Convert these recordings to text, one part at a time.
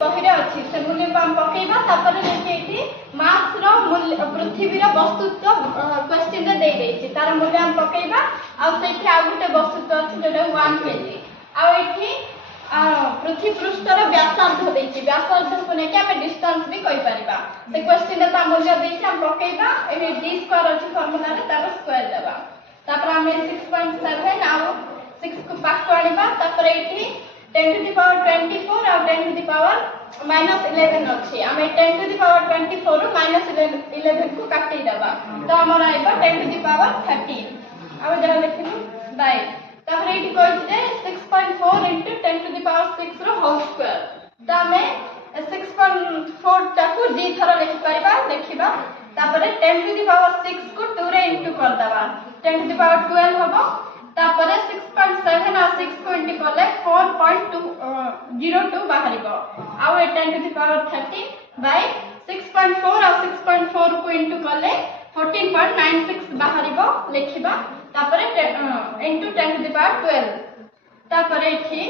बहिरे अच्छी से मूल्य को हम पकेबा तापर देखि मास रो मूल्य पृथ्वी रो वस्तुत्व क्वेश्चन रे दे देछि तार मूल्य हम पकेबा आ सेठी आ गुटे वस्तुत्व अछि जेटा 1 केजी आ एठी पृथ्वी पृष्ठ रो व्यासार्ध देछि व्यासार्ध को नेके हम डिस्टेंस भी कहि परिबा से क्वेश्चन रे ता मूल्य देछि हम पकेबा ए d स्क्वायर अछि फार्मूला रे तार स्क्वायर देबा तापर हम 6.7 आ 6 को पास आनिबा तापर एठी 10 to the power 24 और 10 to the power -11 अछि हमें 10 to the power 24 रो -11 को काटि देबा तो हमरा आइबा 10 to the power 13 अब जरा लिखिनु बाय तापर एठी कहै जे 6.4 into 10 to the power 6 रो होल स्क्वायर तो हमें 6.4 टाकू दी थरा लिखि परिबा देखिबा तापर 10 to the power 6 को 2 रे इंटू कर देबा 10 to the power 12 हबो तापर 6.7 और 6 को इंटू करले 4.202 बाहरिबो आ 10 to the power 13 बाय 6.4 और 6.4 को इंटू करले 14.96 बाहरिबो लिखिबा तापर इंटू 10 to the power 12 तापर एठी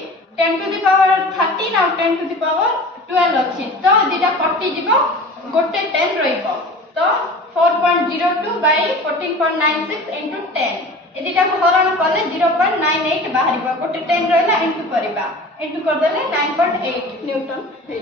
10 to the power 13 और 10 to the power 12 अछि तो दिटा कटि जिवो गोटे 10 रहिबो तो 4.02 बाय 14.96 into 10 एदिटा को हरण करले 0.98 बाहरिबा गोटे 10 रहला इंटू करबा इंटू कर देले 9.8 न्यूटन हे